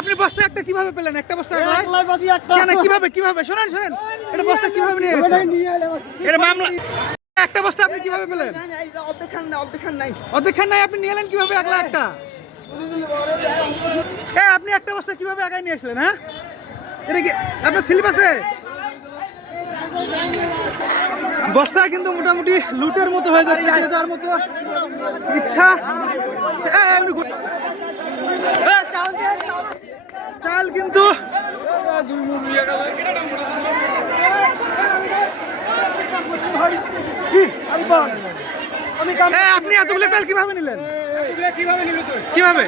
আপনি বস্তা একটা কিভাবে পেলেন? একটা বস্তা কেন কিভাবে কিভাবে শোনেন শোনেন এটা বস্তা কিভাবে নিয়ে গেছেন? এটা মামলা। একটা বস্তা আপনি কিভাবে পেলেন? অর্ধেক খান নাই আপনি নিয়ে এলেন কিভাবে একলা একটা? আপনি একটা বস্তা কিভাবে একাই নিয়ে আসলেন? হ্যাঁ এটা কি আপনার স্লিপ আছে? বস্তা কিন্তু মোটামুটি লুটের মতো হয়ে যাচ্ছে, যে যার মতো ইচ্ছা। চাল কিন্তু আপনি এতগুলো চাল কিভাবে নিলেন? কিভাবে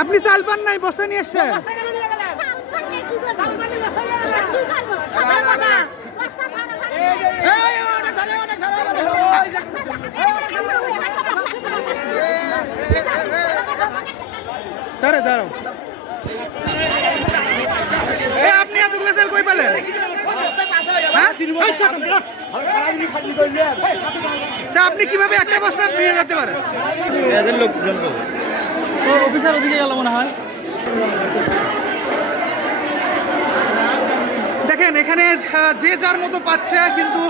আপনি চাল পান নাই, বস্তা নিয়ে এসছেন? দাঁড়াও আপনি এতগুলো চাল কই পেলেন? আপনি কিভাবে একটা বস্তা নিয়ে যেতে পারেন? লোকজন অফিসার ওদিকে গেল মনে হয়। দেখেন এখানে যে যার মতো পাচ্ছে, কিন্তু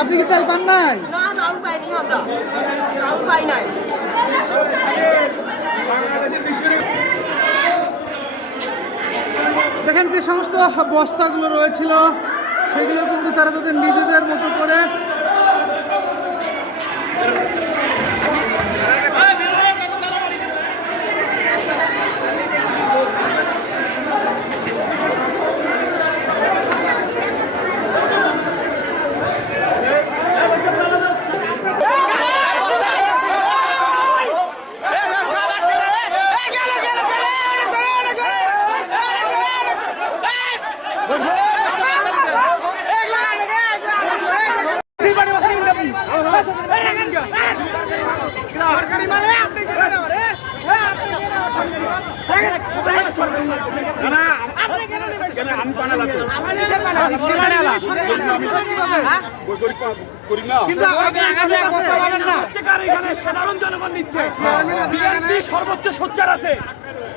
আপনি কি চাল পান নাই? দেখেন যে সমস্ত বস্তাগুলো রয়েছিল সেগুলো কিন্তু তারা তাদের নিজেদের মতো করে সাধারণ জনগণ নিচ্ছে। বিএনপি সর্বোচ্চ সোচ্চার আছে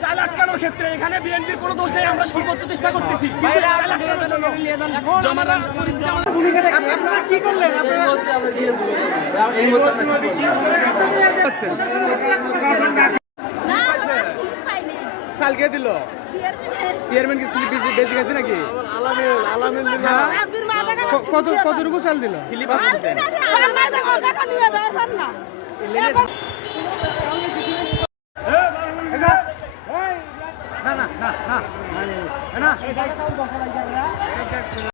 চাল আটকানোর ক্ষেত্রে। এখানে বিএনপির কোনো দোষ নেই, আমরা সর্বোচ্চ চেষ্টা করতেছি চাল আটকানোর জন্য। এখন আমরা পরিস্থিতি আপনারা কি করলেন? চাল কে দিল? চেয়ারম্যান কি স্লিপ বেশি গেছে নাকি? কতটুকু চাল দিল?